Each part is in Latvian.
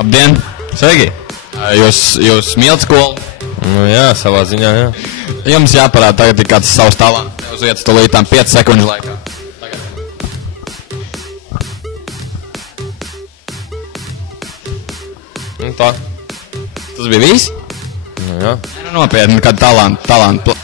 Labdien! Sveiki! Jūs mīlat skolu? Nu jā, savā ziņā, jā. Jums jāparāda tagad ir kāds savs talants. Uz vietas tūlītām 5 sekundžu laikā. Tagad. Nu tā. Tas bija viss? Nu jā. Nu, nopietni, kādu talantu.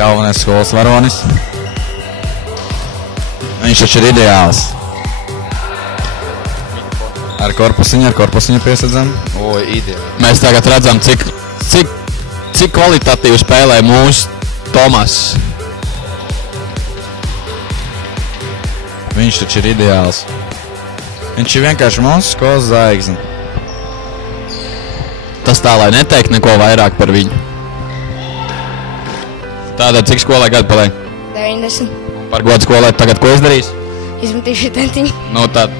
Galvenais skolas varonis. Viņš taču ir ideāls. Ar korpusiņu piesadzam. O, ideāli. Mēs tagad redzam, cik kvalitatīvi spēlē mūsu Tomas. Viņš taču ir ideāls. Viņš ir vienkārši mūsu skolas zvaigzne. Tas tā, lai neteikt neko vairāk par viņu. Tātad, cik skolai gadu paliek? 90. Par godu skolai tagad ko izdarīs? Izmetīšu tentiņu. Nu tad.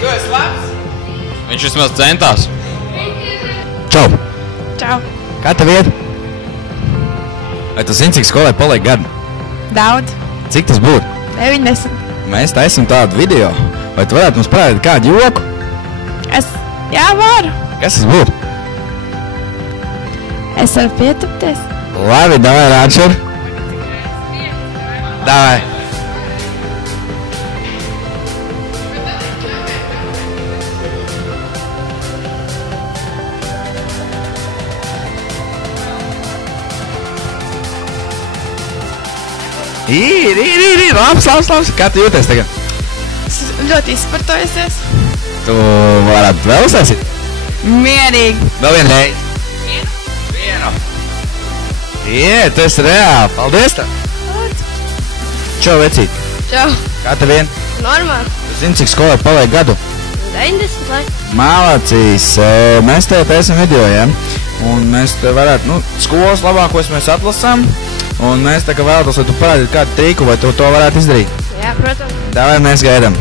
Tu esi labs? Viņš vismaz centās. Čau! Čau. Kā tev iet? Vai tu zini, cik skolai paliek gadu? Daudz. Cik tas būtu? 90. Mēs taisam tādu video. Vai tu varētu mums parādīt kādu joku? Jā, varu. Kas tas būtu? Es varu pietupties. Labi, davai, Rāčur. Davai. Ir. Labs. Kā tu jūties tagad? Es ļoti izsportojusies. Tu varētu vēl uztaisīt? Mierīgi. Vēl vienreiz. Vienu. Jē, tu esi reāli. Paldies tev. Čau, vecīt. Čau. Kā tev vien? Normāli. Tu zini, cik skolai paliek gadu? 90 laika. Mālācīs. Mēs tev taisam video, ja? Un mēs te varētu, skolas labākos mēs atlasām. Un mēs tā kā vēlētos, lai tu parādītu kādu triku, vai tu to varētu izdarīt. Jā, protams. Davai, mēs gaidām.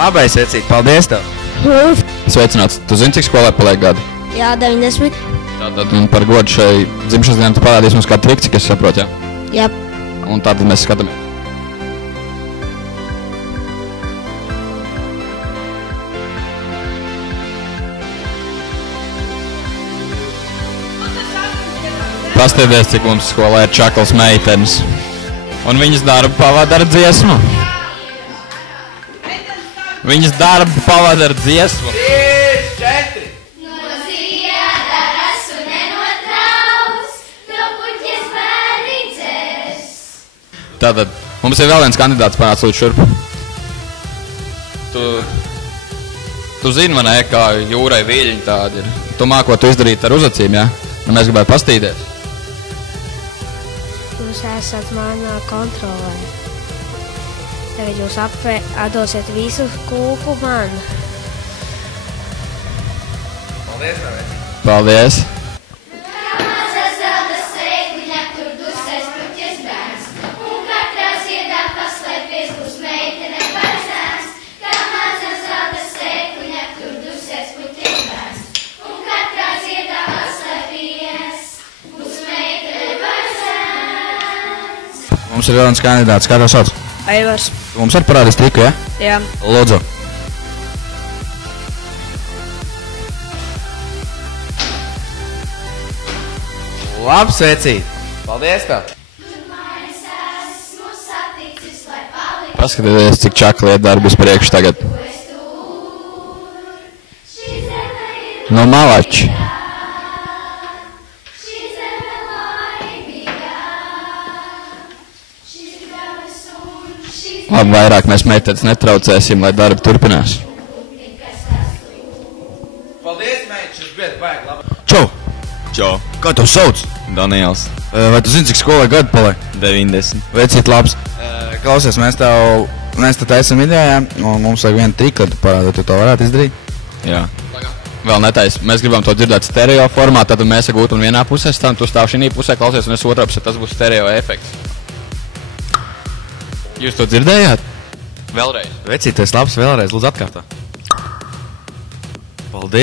Labais, vecīt, paldies tev. Sveicināts. Tu zini, cik skolai paliek gadu? Jā, 90. Tātad par godu šai dzimšanas dienai tu parādīsi mums kādu triku, cik es saprotu, jā? Jā. Un tātad mēs skatāmies. Pastāties, cik mums skolā ir čaklas meitenes. Un viņas darbu pavada ar dziesmu. Viņas darbu pavada ar dziesmu. 3, 4. No zieda rasu nenotraus, to puķis bērni dzers. Tātad, mums ir vēl viens kandidāts pārāds līdz šurp. Tu zini, man kā jūrai viļņi tādi ir. Tu mākot izdarīt ar uzacīm, jā? Un mēs gribētu pastīties. Jūs esat manā kontrolē. Tagad jūs atdosiet visu kūku man. Paldies, tev. Paldies! Mazā zelta sēkliņā tur dusēs puķis bērns, un katrā ziedā paslēpies būs meitene par zēns. Kā mazā zelta sēkliņā tur dusēs puķis bērns, un katrā ziedā paslēpies būs meitene par zēns. Mums ir vēl viens kandidāts. Kā tev sauc? Aivars. Tu mums arī parādīs triku, ja? Jā. Lūdzu. Labs, vecīt. Paldies tev. Es esmu saticis, lai paliktu. Paskatieties, cik čakli iet darbus priekš tagad. Šī zeme ir No malači. šī zeme laimīga. Šis grauds un šis Labi, vairāk mēs meitenes netraucēsim, lai darba turpinās. Paldies, meitas, šis bija baigi labi. Čau! Čau, Kā tev sauc? Daniels, Vai tu zini, cik skolai gadu paliek? 90. Vecīt labs. Klausies, mēs te taisam video, jā, un mums vajag vienu triku, kad tu parādi, tu to varētu izdarīt. Jā. Vēl netais. Mēs gribam to dzirdēt stereo formā, tad mēs gūtam vienā pusē, stāvam, tu stāv šī pusē, klausies, un es otrā pusē, tas būs stereo efekts. Jūs to dzirdējāt? Vēlreiz. Vecīt, tas labs vēlreiz, lūdzu atkārtā. Paldies!